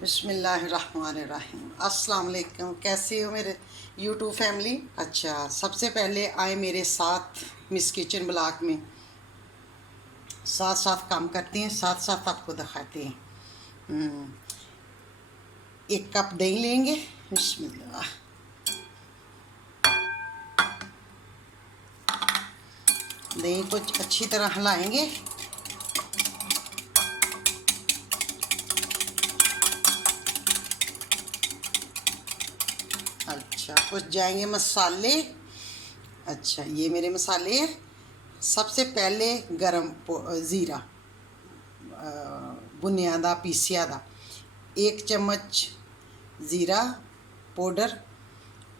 बिस्मिल्लाहिर्रहमानिर्रहीम। अस्सलाम वालेकुम। कैसे हो मेरे यूट्यूब फैमिली। अच्छा, सबसे पहले आए मेरे साथ मिस किचन ब्लॉग में, साथ साथ काम करते हैं, साथ साथ आपको दिखाते हैं। एक कप दही लेंगे। बिस्मिल्लाह। दही को अच्छी तरह हिलाएंगे। अच्छा, कुछ जाएंगे मसाले। अच्छा, ये मेरे मसाले हैं। सबसे पहले गरम ज़ीरा भुनिया दा पीसिया दा 1 चम्मच ज़ीरा पाउडर,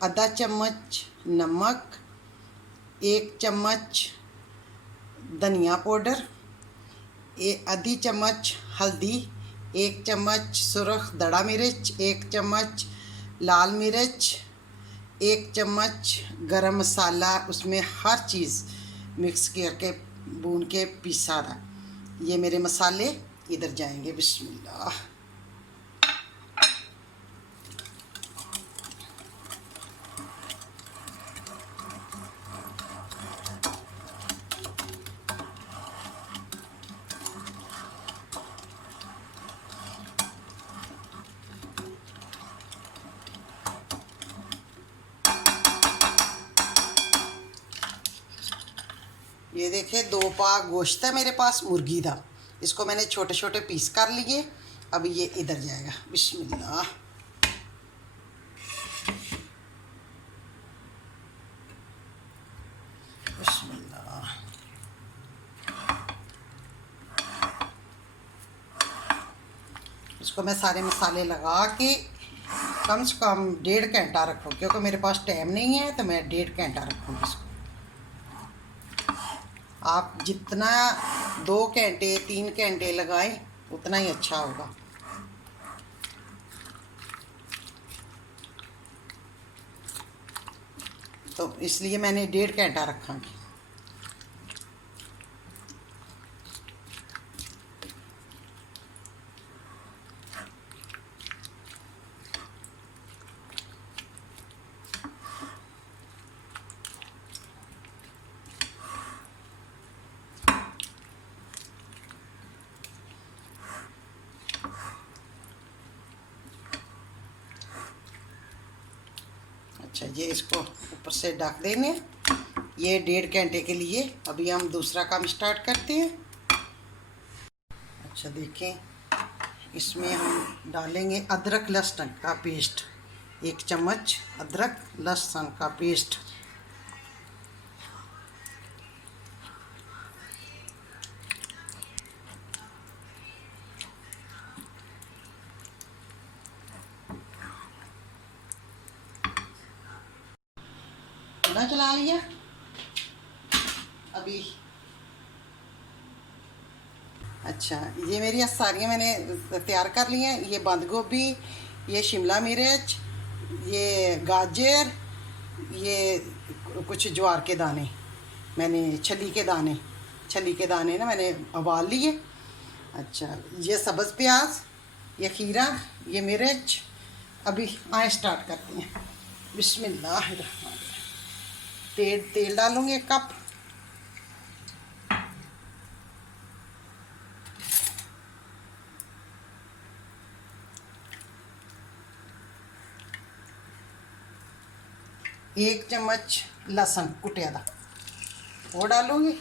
आधा चम्मच नमक, 1 चम्मच धनिया पाउडर, आधी चम्मच हल्दी, 1 चम्मच सुरख दड़ा मिर्च, 1 चम्मच लाल मिर्च, 1 चम्मच गरम मसाला। उसमें हर चीज़ मिक्स करके भून के पीसा था। ये मेरे मसाले इधर जाएंगे। बिस्मिल्लाह। ये देखिए, 2 पा गोश्त है मेरे पास मुर्गी का। इसको मैंने छोटे छोटे पीस कर लिए। अब ये इधर जाएगा। बिस्मिल्लाह। बिस्मिल्लाह। इसको मैं सारे मसाले लगा के कम से कम 1.5 घंटा रखूँ, क्योंकि मेरे पास टाइम नहीं है, तो मैं 1.5 घंटा रखूँगी इसको। आप जितना 2 घंटे 3 घंटे लगाएं उतना ही अच्छा होगा। तो इसलिए मैंने 1.5 घंटा रखा। अच्छा, ये इसको ऊपर से ढक देंगे। ये 1.5 घंटे के लिए। अभी हम दूसरा काम स्टार्ट करते हैं। अच्छा, देखें, इसमें हम डालेंगे अदरक लहसुन का पेस्ट। 1 चम्मच अदरक लहसुन का पेस्ट। ना चला लिया अभी। अच्छा, ये मेरी सारियाँ मैंने तैयार कर ली हैं। ये बंद गोभी, ये शिमला मिर्च, ये गाजर, ये कुछ ज्वार के दाने, मैंने छली के दाने ना मैंने उबाल लिए। अच्छा, ये सब्ज़ प्याज, ये खीरा, ये मिर्च। अभी आए स्टार्ट करते हैं। बिस्मिल्लाह। तेल डालूँगी 1 कप। एक चम्मच लहसुन कुटिया था वो डालूँगी।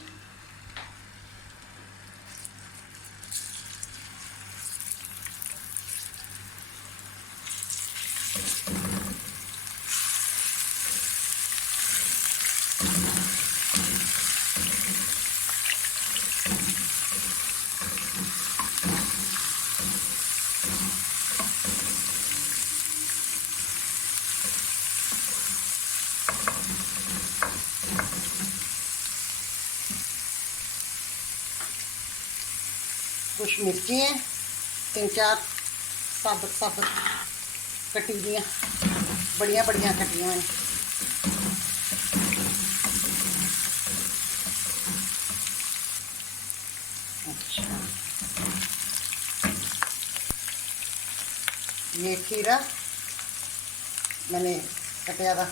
कुछ मिर्ची हैं, 3-4 साबुत कटी दियाँ, बड़िया कटियाँ मैंने। अच्छा, ये खीरा मैंने कटिया था।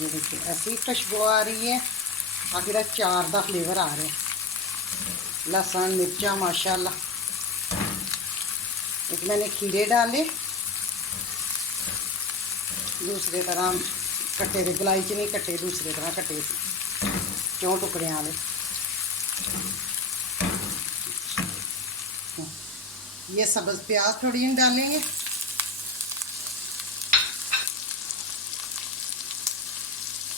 ये देखिए ऐसी खुशबू आ रही है, आखिर चार का फ्लेवर आ रहा है। लहसुन मिर्चा माशाल्लाह। एक मैंने खीरे डाले, दूसरे तरह कट्टे थे, गलाई च नहीं कट्टे, दूसरे तरह कट्टे थे, 4 टुकड़े वाले। ये सब्ज़ प्याज थोड़ी डालेंगे,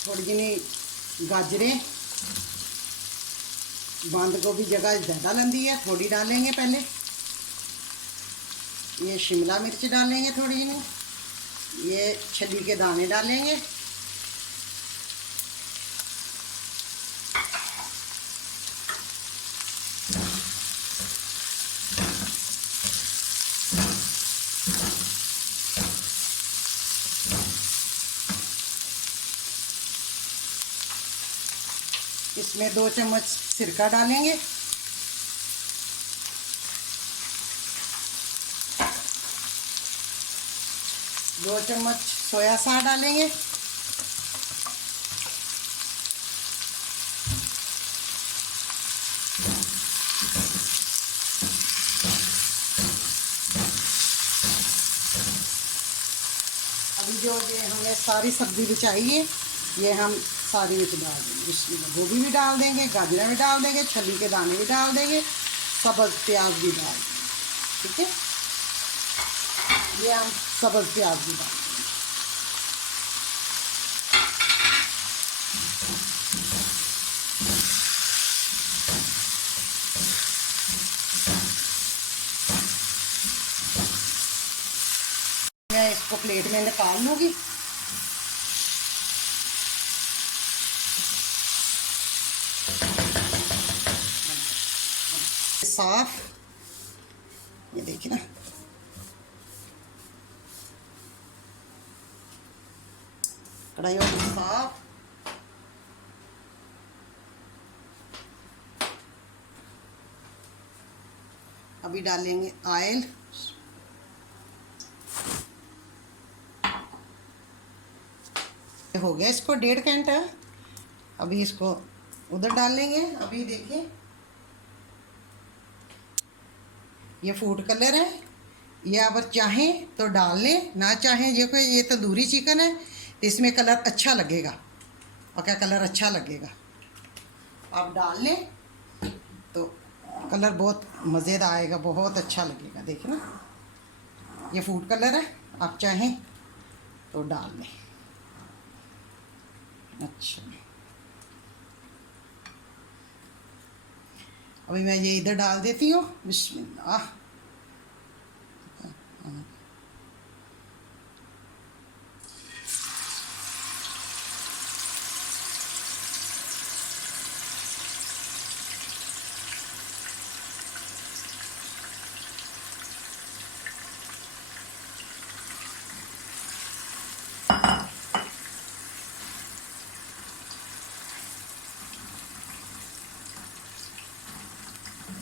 थोड़ी जी गाजरें, बंद गोभी जगह ज़्यादा लेंदी है, थोड़ी डालेंगे पहले। ये शिमला मिर्च डालेंगे थोड़ी जी, ये छली के दाने डालेंगे, इसमें 2 चम्मच सिरका डालेंगे, दो चम्मच सोया सॉस डालेंगे, अभी जो ये हमने सारी सब्ज़ी बिछाई है ये हम सारी मिर्च डाल देंगे। इसमें गोभी भी डाल देंगे, गाजर भी डाल देंगे, छली के दाने भी डाल देंगे, सब्ज़ प्याज भी डाल देंगे। ठीक है, ये हम सब्ज़ प्याज भी डाल देंगे। मैं इसको प्लेट में निकाल लूँगी। साफ, ये देखिए ना, कढ़ाई हो गई साफ। अभी डालेंगे ऑयल, हो गया इसको 1.5 घंटा। अभी इसको उधर डालेंगे। अभी देखिए ये फूड कलर है, ये अगर चाहें तो डाल लें, ना चाहें ये तंदूरी चिकन है तो इसमें कलर अच्छा लगेगा, और क्या कलर अच्छा लगेगा, आप डाल लें तो कलर बहुत मज़ेदार आएगा, बहुत अच्छा लगेगा। देखिए ना, ये फूड कलर है, आप चाहें तो डाल लें। अच्छा, अभी मैं ये इधर डाल देती हूँ। बिस्मिल्लाह।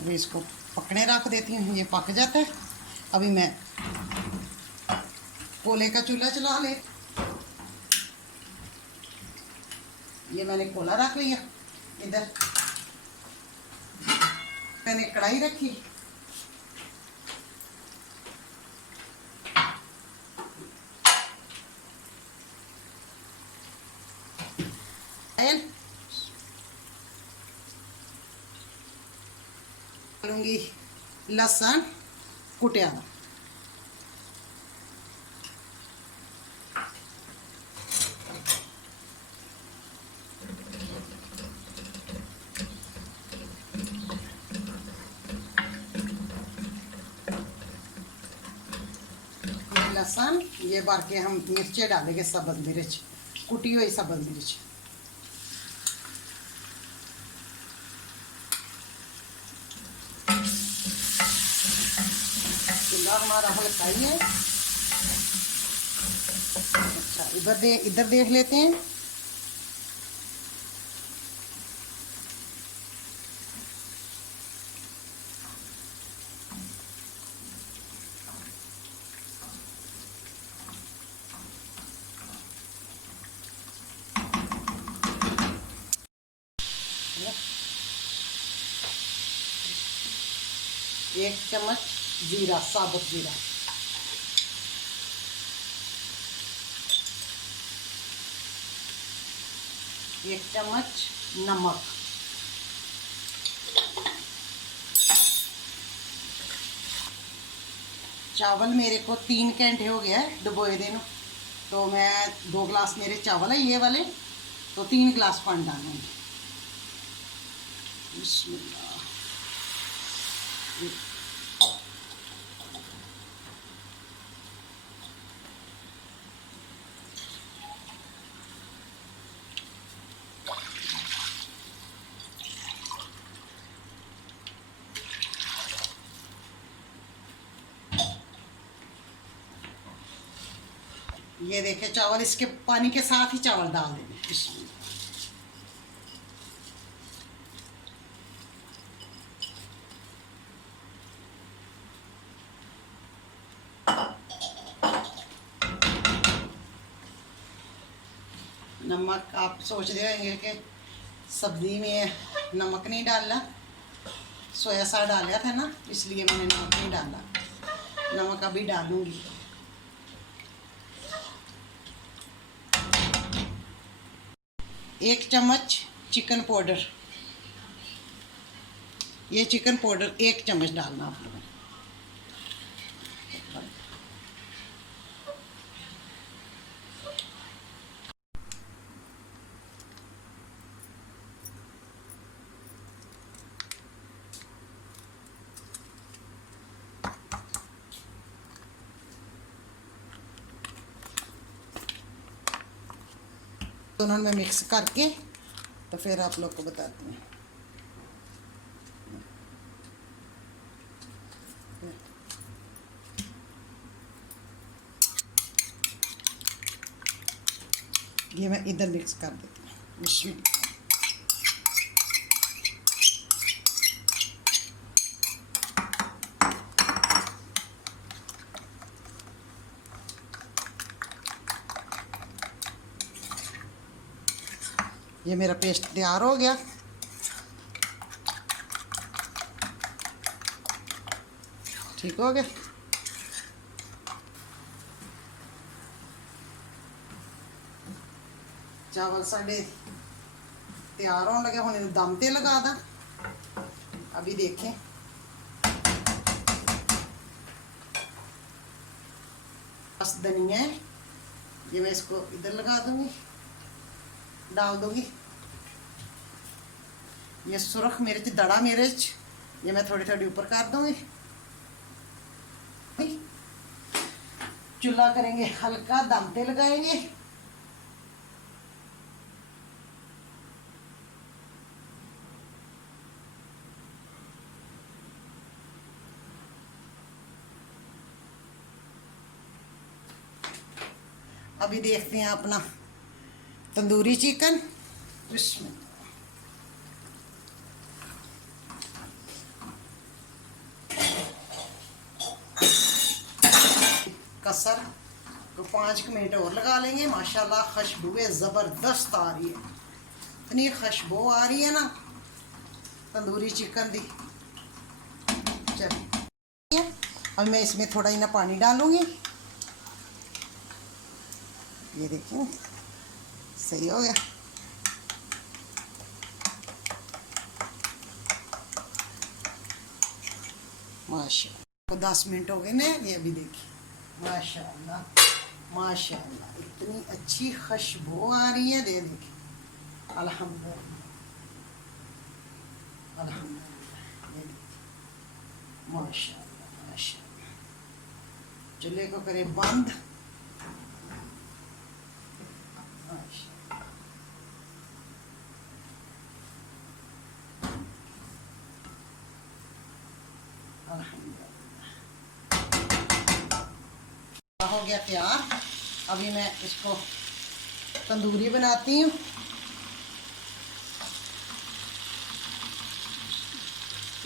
अभी इसको पकने रख देती हूँ, ये पक जाता है। अभी मैं कोले का चूल्हा चला ले, ये मैंने कोला रख लिया। इधर मैंने कढ़ाई रखी, डालूंगी लहसुन कुटिया हुआ, लहसुन, ये भर के हम मिर्चें डालेंगे, सब्ज मिर्च, कुटी हुई सब्ज मिर्च। चूल्हा हमारा हल्का ही है। अच्छा, इधर देख लेते हैं। एक चम्मच जीरा, साबुत जीरा, एक चम्मच नमक, चावल मेरे को 3 घंटे हो गया है डुबोए देने, तो मैं 2 गिलास मेरे चावल है ये वाले, तो 3 गिलास पानी डालूंगी। बिस्मिल्लाह। ये देखिए चावल, इसके पानी के साथ ही चावल डाल देंगे। नमक आप सोच रहे होंगे कि सब्जी में नमक नहीं डालना, सोया सॉस डाला था ना, इसलिए मैंने नमक नहीं डाला। नमक अभी डालूंगी। एक चम्मच चिकन पाउडर, ये चिकन पाउडर 1 चम्मच डालना आप लोगों ने। दोनों में मिक्स करके तो फिर आप लोग को बताती हूँ। ये मैं इधर मिक्स कर देती हूँ। बिस्मिल्लाह। ये मेरा पेस्ट तैयार हो गया। ठीक हो गया। चावल साढ़े तैयार होने लगे, हुणे दम ते लगा दा। अभी देखें, बस धनिया है, ये मैं इसको इधर लगा दूंगी, डाल दूंगी। ये सुरख मिर्च, दड़ा मिर्च, ये मैं थोड़ी थोड़ी ऊपर कर दूंगी। चूल्हा करेंगे हल्का, दम पे लगाएंगे। अभी देखते हैं अपना तंदूरी चिकन। इसमें कसर तो 5 मिनट और लगा लेंगे। माशाल्लाह खुशबुएं ज़बरदस्त आ रही है, इतनी खुशबू आ रही है ना तंदूरी चिकन दी। चलिए अब मैं इसमें थोड़ा ही ना पानी डालूंगी। ये देखिए सही हो गया। माशाल्लाह 10 मिनट हो गए ना। ये अभी देखिए माशाल्लाह माशाल्लाह इतनी अच्छी खुशबू आ रही है। दे देखिए अल्हम्दुलिल्लाह अल्हम्दुलिल्लाह। माशाल्लाह माशाल्लाह चूल्हे को करें बंद। हो गया तैयार। अभी मैं इसको तंदूरी बनाती हूँ।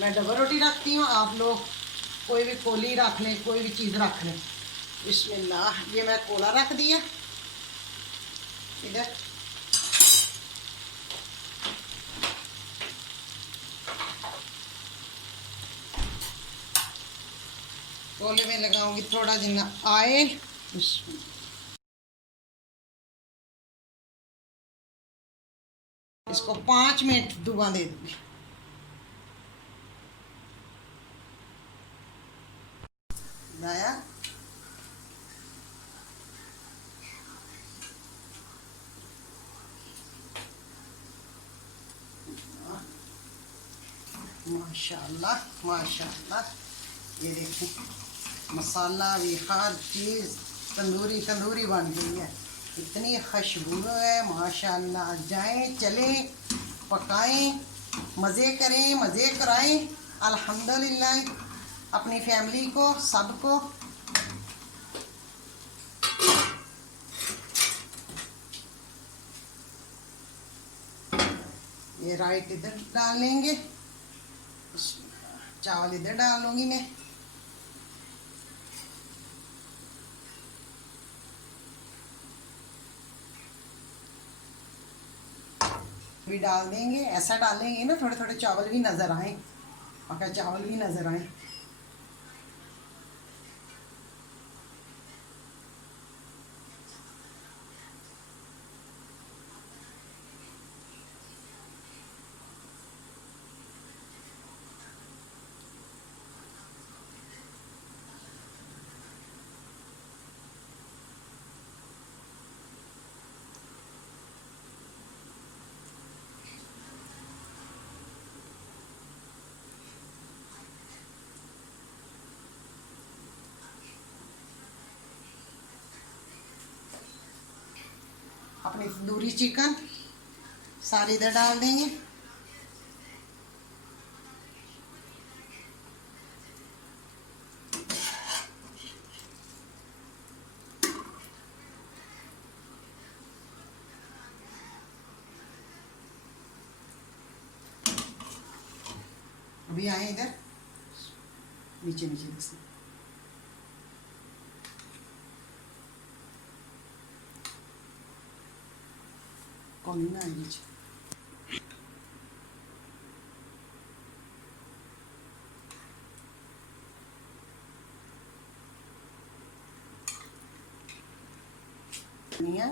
मैं डबल रोटी रखती हूँ, आप लोग कोई भी कोली रख लें, कोई भी चीज़ रख लें। बिस्मिल्लाह, ये मैं कोला रख दिया इधर। कोले में लगाऊंगी थोड़ा जितना ऑयल। इसको 5 मिनट दुआ दे दूंगी। लाया माशाल्लाह माशाल्लाह। ये देखें, मसाला भी हर चीज़ तंदूरी तंदूरी बन गई है। इतनी खुशबू है माशाल्लाह। जाएं, चलें, पकाएं, मज़े करें, मज़े कराएं। अल्हम्दुलिल्लाह अपनी फैमिली को, सबको। ये राइट इधर डाल लेंगे, चावल इधर डाल लूँगी मैं। भी डाल देंगे, ऐसा डालेंगे ना थोड़े थोड़े चावल भी नज़र आए, पका चावल भी नज़र आए। अपनी तंदूरी चिकन सारे इधर डाल देंगे। अभी आए इधर नीचे नीचे देखिए। कौन ना है नीचे। धनिया,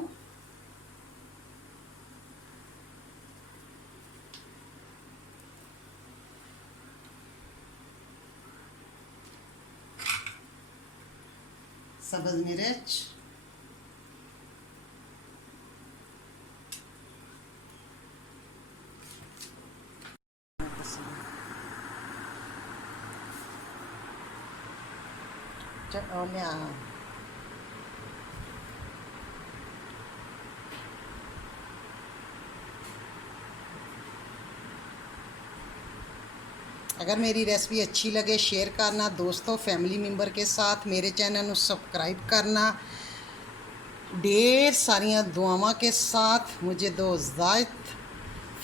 सब्ज़ मिर्च, और अगर मेरी रेसिपी अच्छी लगे शेयर करना दोस्तों, फैमिली मेंबर के साथ। मेरे चैनल को सब्सक्राइब करना। ढेर सारिया दुआवां के साथ मुझे दो इजाज़त।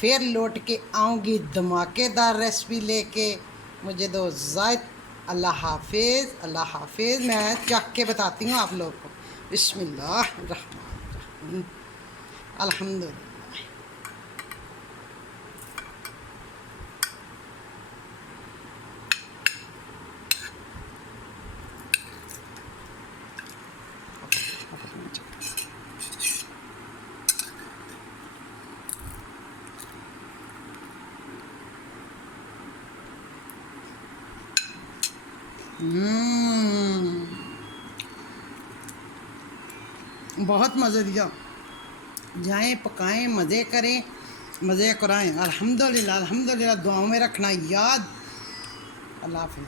फिर लौट के आऊँगी धमाकेदार रेसिपी लेके। मुझे दो इजाज़त। अल्लाह हाफिज़, अल्लाह हाफिज़। मैं चख के बताती हूँ आप लोग को। बिस्मिल्लाहिर्रहमानिर्रहीम, अल्हम्दुलिल्लाह। बहुत मज़े दिया। जाएं, पकाएं, मज़े करें, मज़े कराएं। अल्हम्दुलिल्लाह अल्हम्दुलिल्लाह। दुआओं में रखना याद। अल्लाह हाफ़िज़।